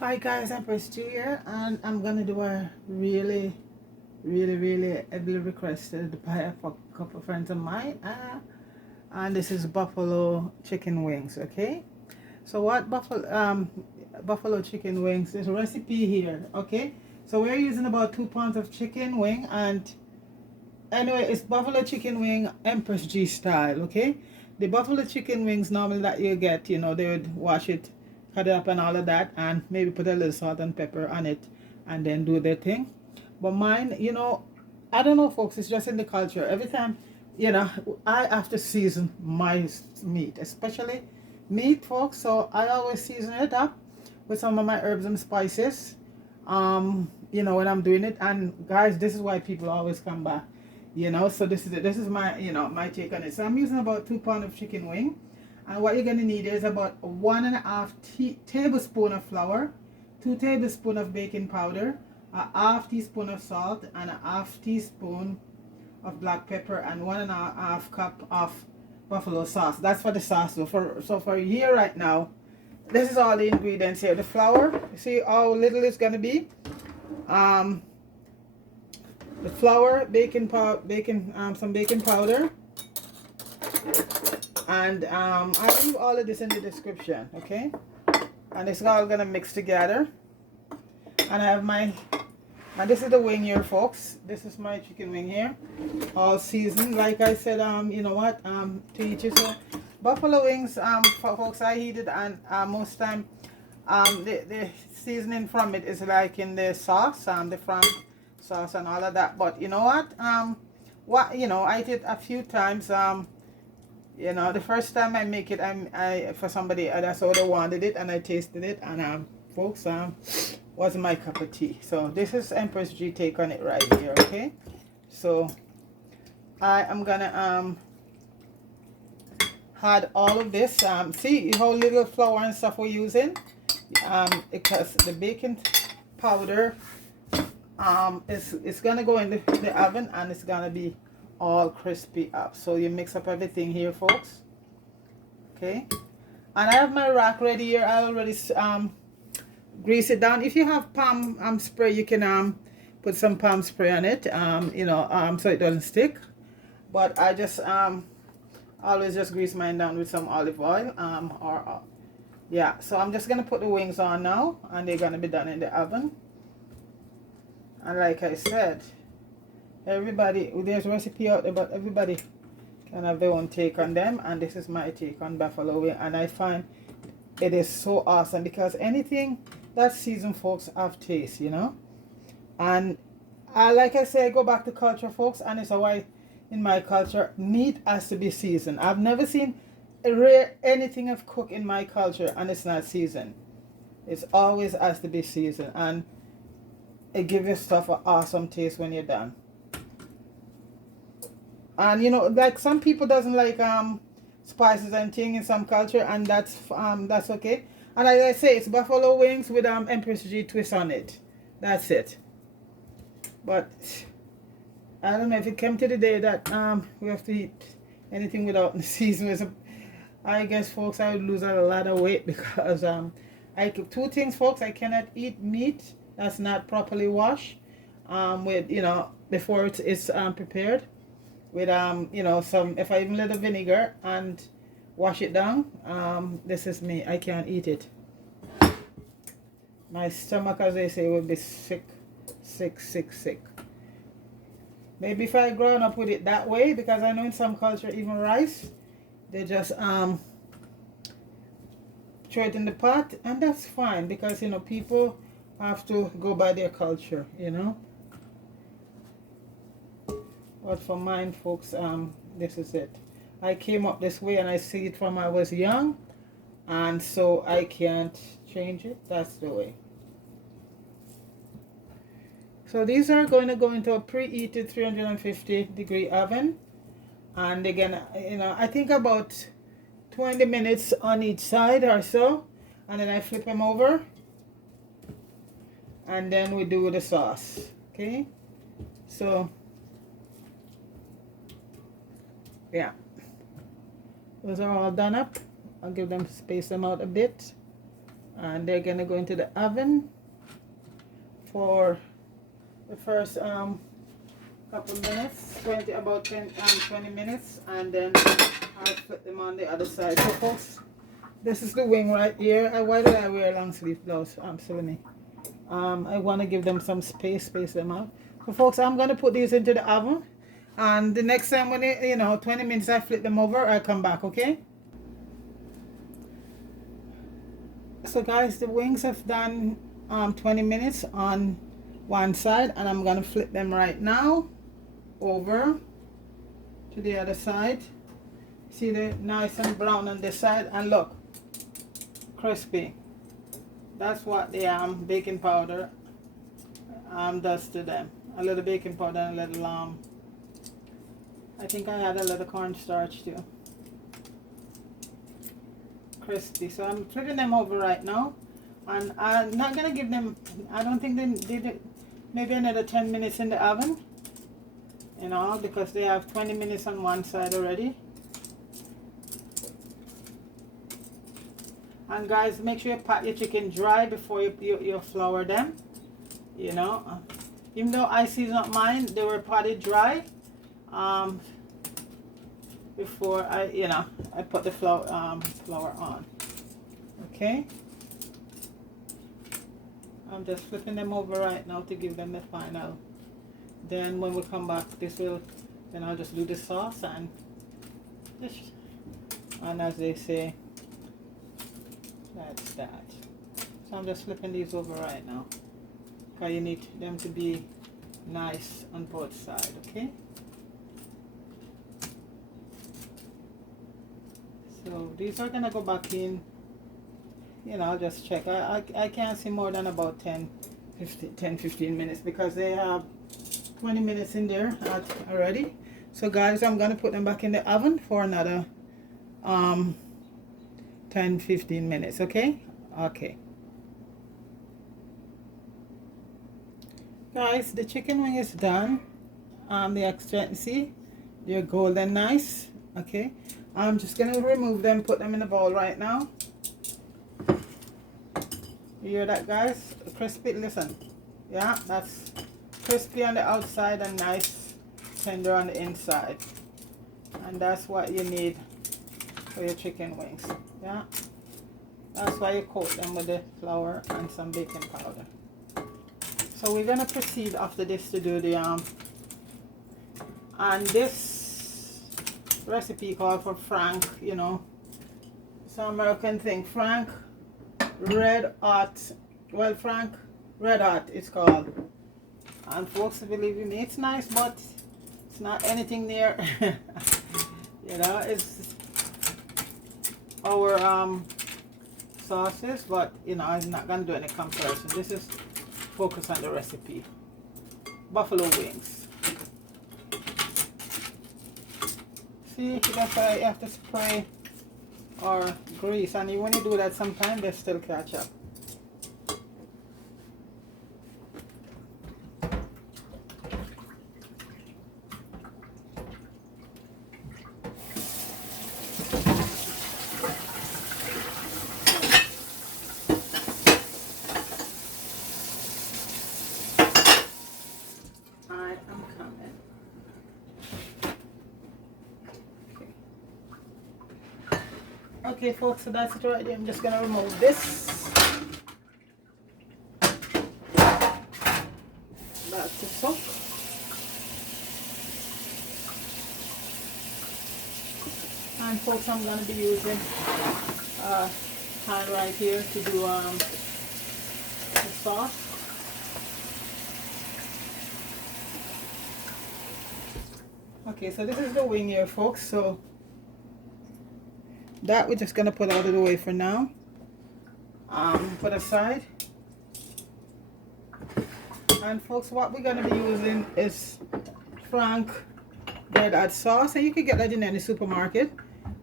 Hi guys, I'm Presty here, and I'm gonna do a really heavily requested by a couple of friends of mine, and this is buffalo chicken wings. Okay, so what buffalo chicken wings? There's a recipe here. Okay, so we're using about 2 pounds of chicken wing, and anyway, it's buffalo chicken wing Empress G style. Okay, the buffalo chicken wings normally that you get, they would wash it, cut it up and all of that, and maybe put a little salt and pepper on it, and then do their thing. But mine, I don't know, folks, it's just in the culture. Every time, I have to season my meat, especially meat, folks. So I always season it up with some of my herbs and spices. When I'm doing it, and guys, this is why people always come back. So this is it. This is my, my take on it. So I'm using about 2 pounds of chicken wing, and what you're gonna need is about 1.5 tablespoon of flour, 2 tablespoons of baking powder, a half teaspoon of salt, and a half teaspoon of black pepper, and 1.5 cup of buffalo sauce. That's for the sauce. So for here right now, this is all the ingredients here. The flour, you see how little it's gonna be. The flour, some baking powder, and I'll leave all of this in the description. Okay, and it's all gonna mix together. And I have this is the wing here, folks. This is my chicken wing here, all seasoned. Like I said, you know what, to each his own. Buffalo wings, for folks, I eat it, and most time, the seasoning from it is like in the sauce, the front sauce and all of that. But you know what, I did a few times. The first time I make it, I for somebody, that's how they wanted it, and I tasted it, and folks, wasn't my cup of tea. So this is Empress G take on it right here. Okay, so I am gonna add all of this. See how little flour and stuff we're using, because the baking powder it's gonna go in the oven, and it's gonna be all crispy up. So you mix up everything here, folks. Okay, and I have my rack ready here. I already grease it down. If you have palm spray, you can put some palm spray on it, so it doesn't stick. But I just always just grease mine down with some olive oil, yeah. So I'm just gonna put the wings on now, and they're gonna be done in the oven. And like I said, everybody, there's a recipe out there, but everybody can have their own take on them, and this is my take on buffalo wing, and I find it is so awesome, because anything that's seasoned, folks, have taste, and like I say, I go back to culture, folks, and it's why in my culture meat has to be seasoned. I've never seen anything of cook in my culture and it's not seasoned. It's always has to be seasoned, and it gives your stuff an awesome taste when you're done. And like some people doesn't like spices and thing in some culture, and that's okay. And as I say, it's buffalo wings with Empress G twist on it. That's it. But I don't know if it came to the day that we have to eat anything without seasoning. I guess, folks, I would lose a lot of weight, because two things, folks. I cannot eat meat that's not properly washed with before it's prepared with some, if I even little vinegar and wash it down. This is me. I can't eat it. My stomach, as they say, will be sick. Maybe if I grown up with it that way, because I know in some culture, even rice, they just throw it in the pot, and that's fine, because people have to go by their culture, But for mine, folks, this is it. I came up this way, and I see it from I was young, and so I can't change it. That's the way. So these are going to go into a preheated 350-degree oven, and again, I think about 20 minutes on each side or so, and then I flip them over, and then we do the sauce. Okay, so yeah, those are all done up. I'll give them, space them out a bit, and they're gonna go into the oven for the first couple minutes, 20 minutes, and then I'll put them on the other side. So folks, this is the wing right here. Why did I wear a long sleeve blouse? Silly me. I want to give them some space them out. So folks, I'm going to put these into the oven, and the next time when it, 20 minutes, I flip them over, I'll come back, okay? So guys, the wings have done 20 minutes on one side, and I'm going to flip them right now over to the other side. See, they're nice and brown on this side, and look, crispy. That's what the baking powder does to them. A little baking powder and a little I think I had a little cornstarch too. Crispy. So I'm flipping them over right now, and I'm not gonna give them, I don't think they did it, maybe another 10 minutes in the oven, because they have 20 minutes on one side already. And guys, make sure you pat your chicken dry before you flour them. Even though I seasoned mine, they were patted dry before I put the flour on. Okay, I'm just flipping them over right now to give them the final. Then when we come back, then I'll just do the sauce and as they say, that's that. So I'm just flipping these over right now, because you need them to be nice on both sides, okay? So these are gonna go back in, I'll just check. I can't see more than about 10-15 minutes, because they have 20 minutes in there already. So guys, I'm gonna put them back in the oven for another 10-15 minutes, okay? Okay. Guys, the chicken wing is done. See, they're golden nice, okay? I'm just gonna remove them, put them in the bowl right now. You hear that, guys? Crispy, listen. Yeah, that's crispy on the outside and nice tender on the inside. And that's what you need for your chicken wings. Yeah, that's why you coat them with the flour and some baking powder. So we're gonna proceed after this to do the and this recipe called for Frank, it's an American thing, Frank Red Hot. Well, Frank Red Hot it's called. And folks, believe me, it's nice, but it's not anything near it's our sauces, but I'm not gonna do any comparison. This is focus on the recipe. Buffalo wings. See, that's why you have to spray or grease, and when you do that, sometimes they still catch up. Okay folks, so that's it right there. I'm just gonna remove this. That's the soak. And folks, I'm gonna be using pan right here to do the sauce. Okay, so this is the wing here, folks. So that we're just gonna put out of the way for now. Put aside. And folks, what we're gonna be using is Frank Red Hot sauce, and you can get that in any supermarket,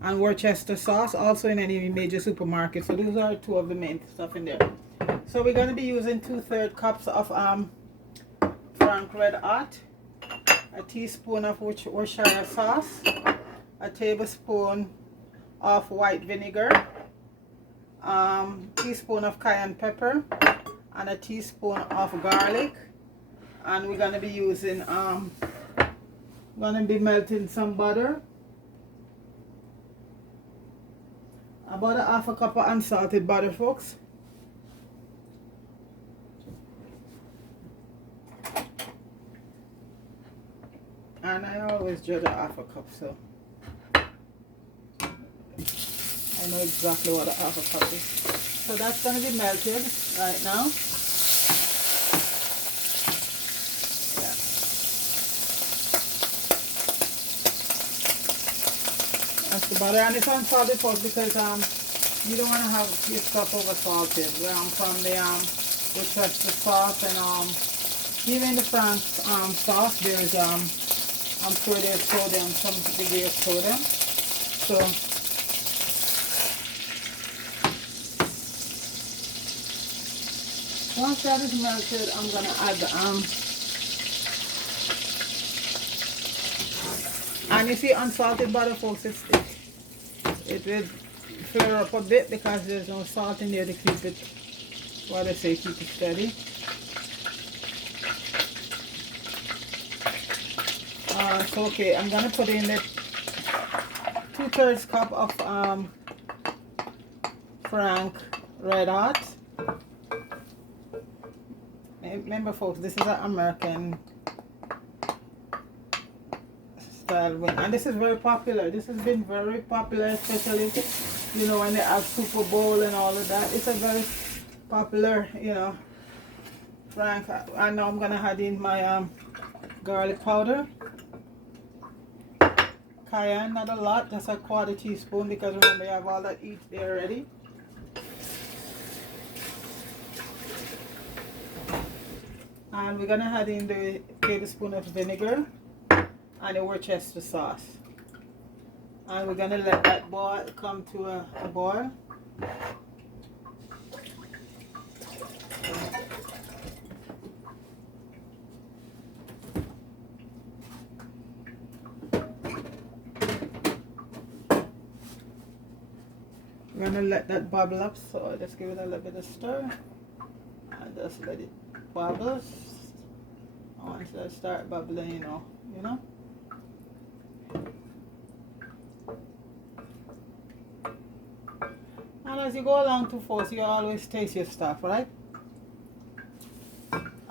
and Worcestershire sauce also in any major supermarket. So those are two of the main stuff in there. So we're gonna be using 2/3 cups of Frank Red Hot, a teaspoon of Worcestershire sauce, a tablespoon of white vinegar, teaspoon of cayenne pepper and a teaspoon of garlic, and we're gonna be using gonna be melting some butter, about a half a cup of unsalted butter, folks. And I always judge a half a cup, so I know exactly what a half a cup is. So that's going to be melted right now. Yeah. That's the butter, and it's unsalted first because you don't want to have your stuff over salted. Where I'm from, the Worcestershire sauce, and even the France sauce, there's I'm sure there's sodium, some degree of sodium. So once that is melted, I'm gonna add and you see unsalted butter, folks, it will flare up a bit because there's no salt in there to keep it, what I say, keep it steady. So okay, I'm gonna put in the 2/3 cup of Frank Red Hot. Remember, folks, this is an American style wing, and this is very popular. This has been very popular, especially, you know, when they have Super Bowl and all of that. It's a very popular, you know, Frank. And now I'm gonna add in my garlic powder. Cayenne, not a lot, just a 1/4 teaspoon, because remember you have all that heat there already. And we're gonna add in the tablespoon of vinegar and the Worcestershire sauce. And we're gonna let that boil, come to a boil. We're gonna let that bubble up, so just give it a little bit of stir and just let it bubble. Once that start bubbling, you know. And as you go along to force, you always taste your stuff, right?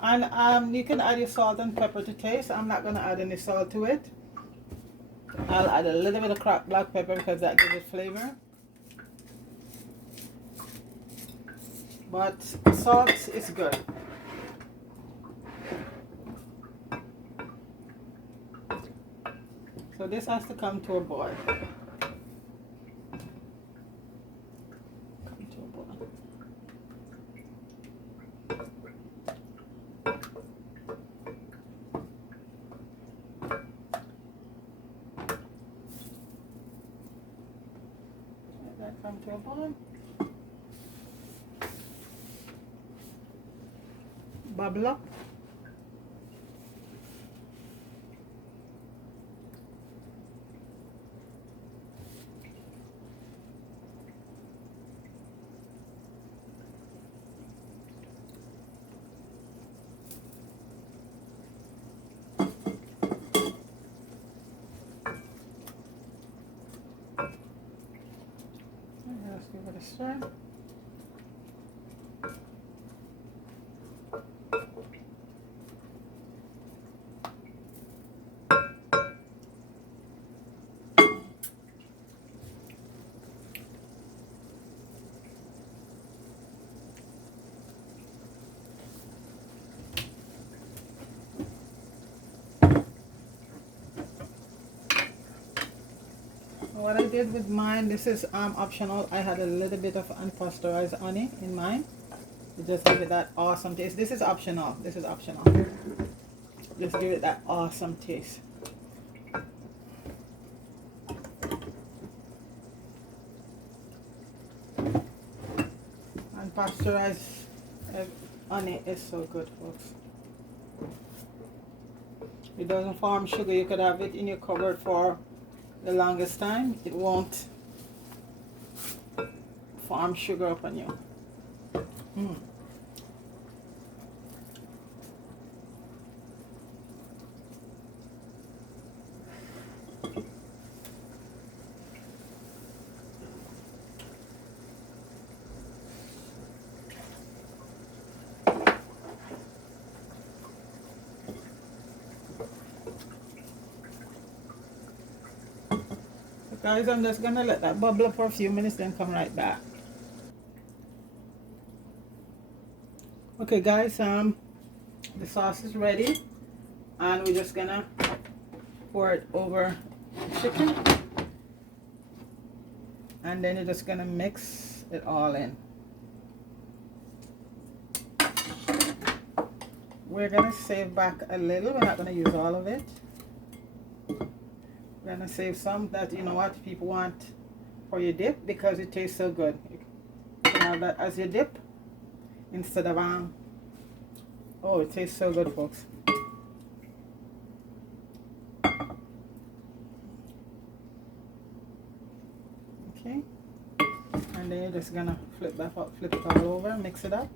And you can add your salt and pepper to taste. I'm not gonna add any salt to it. I'll add a little bit of cracked black pepper because that gives it flavor. But salt is good. So this has to come to a boil. Come to a boil. Let that come to a boil. Bubble up. Let's give it a stir. What I did with mine, this is optional. I had a little bit of unpasteurized honey in mine. It just give it that awesome taste. This is optional. This is optional. Just give it that awesome taste. Unpasteurized honey is so good, folks. It doesn't form sugar. You could have it in your cupboard for the longest time. It won't farm sugar up on you. Guys, I'm just gonna let that bubble up for a few minutes, then come right back. Okay guys, the sauce is ready, and we're just gonna pour it over the chicken, and then you're just gonna mix it all in. We're gonna save back a little. We're not gonna use all of it. We're gonna save some that, you know what, people want for your dip, because it tastes so good. You can have that as your dip instead of oh, it tastes so good, folks. Okay, and then you're just gonna flip it all over, mix it up.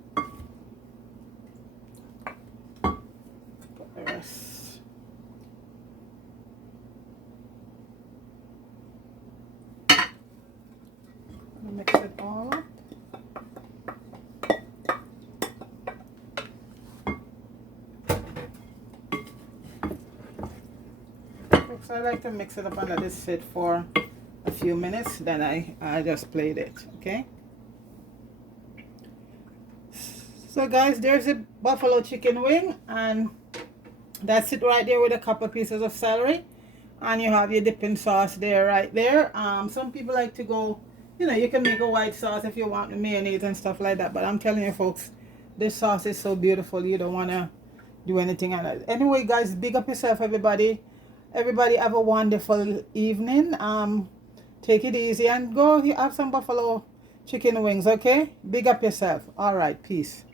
Put the rest. Mix it all up. So I like to mix it up and let it sit for a few minutes, then I just plate it. Okay, so guys, there's a buffalo chicken wing, and that's it right there with a couple pieces of celery, and you have your dipping sauce there right there. Some people like to go, you know, you can make a white sauce if you want, mayonnaise and stuff like that, but I'm telling you folks, this sauce is so beautiful, you don't want to do anything on it. Anyway guys, big up yourself, everybody. Everybody have a wonderful evening. Take it easy and go have some buffalo chicken wings. Okay, big up yourself. All right, peace.